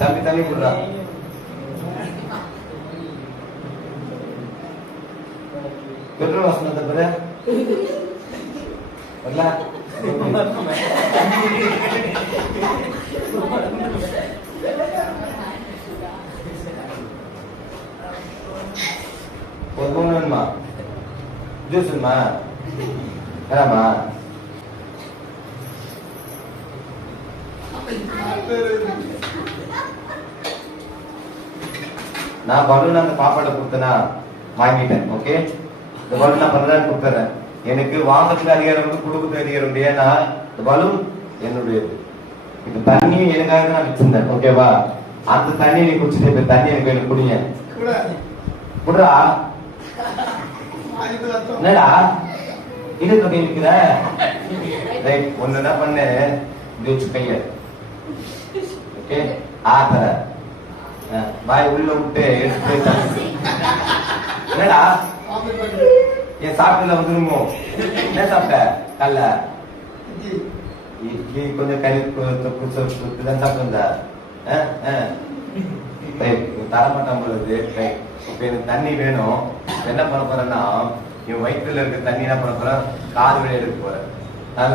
தம்பி தண்ணி குடுறா. பெட்ரோல் வாசனை தப்புற வரல. ஒரு மூணு வேணுமா? ஜூஸ் வேணுமா? வேணாமா? நான் பலூன் அந்த பாப்பாட்ட கொடுத்தனா வாங்கிட்டேன். ஓகே, இந்த பலூன் நான் 10,000 கொடுத்துறேன். எனக்கு வாங்கறதுக்கு அதிகாரம் வந்து கொடுக்கறதுக்கு அதிகாரம் இல்லையா? நான் இந்த பலூன் என்னுடையது. இந்த தண்ணி எனக்காக நான் வச்சிருந்தேன். ஓகேவா? அந்த தண்ணி நீ குடிச்சிட்டு இப்ப தண்ணி எனக்கு வேணும், குடிங்க. குடுறா. என்னடா இது தொகை இருக்கிற? ரைட், ஒண்ணு என்ன பண்ணு, இது வச்சு கைய. ஓகே, ஆத்தர வாய் உள்ள விட்டு எடுத்து. என்னடா என் சாப்பிட்டுல வந்துருமோ? என்ன சாப்பிட்ட? கல்ல இட்லி கொஞ்சம் கறி தான் சாப்பிட்டு தரமாட்டான் பொழுது. இப்ப எனக்கு தண்ணி வேணும். என்ன பண்ண போறேன்னா, என் வயிற்றுல இருக்க தண்ணி என்ன பண்ண போறேன், காது வழியா எடுக்க போறேன். நல்ல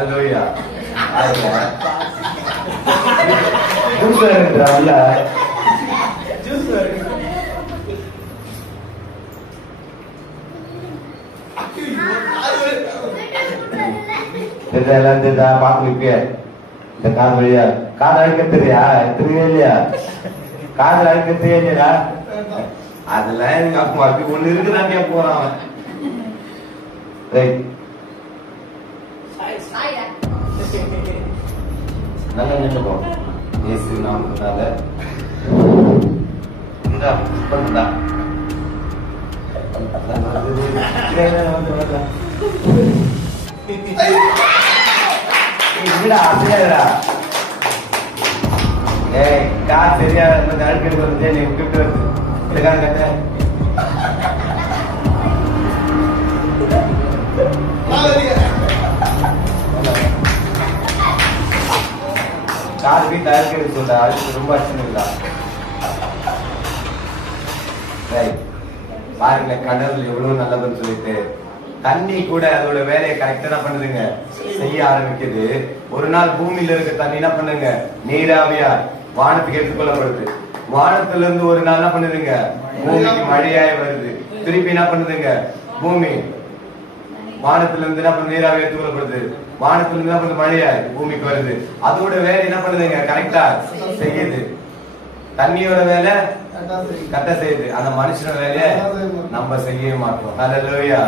பாத்து வைப்பிய இந்த காது வழியா. காது அழுக்க தெரியா? தெரியவே இல்லையா? காது அழுக்க தெரியலையா? அதெல்லாம் எங்க அப்பா அப்படி ஒண்ணு இருக்குதாண்டியா போறான் அவன். நல்லா நின்றுப்போம். இயேசு நாமத்தினால சரியா அழுக்கு வந்து நீ கிஃப்ட் வருது. இதுக்காக கட்ட கார் வீட்டு அழுக்கு சொல்ற அழுக்கு ரொம்ப அடிச்சுங்களா? பாருங்க, கடவுள் எவ்வளவு நல்லதுன்னு சொல்லிட்டு தண்ணி கூட அதோட வேலையை கரெக்டா பண்ணுதுங்க, செய்ய ஆரம்பிக்குது. ஒரு நாள் பூமியில இருக்க தண்ணி என்ன பண்ணுங்க, நீராவியா வானத்துக்கு எடுத்துக்கொள்ளப்படுது. வானத்துல இருந்து ஒரு நாள் என்ன பண்ணுதுங்க, பூமிக்கு மழையாய் வருது. திருப்பி என்ன பண்ணுதுங்க, பூமி வானத்துல இருந்து என்ன பண்ண நீராவி எடுத்துக்கொள்ளப்படுது. வானத்துல இருந்து என்ன பண்ணுது, மழையாய் பூமிக்கு வருது. அதோட வேலை என்ன பண்ணுதுங்க, கரெக்டா செய்யுது. தண்ணியோட வேலை கரெக்டா செய்யுது. அந்த மனுஷனோட வேலையை நம்ம செய்ய மாட்டோம். ஹல்லேலூயா.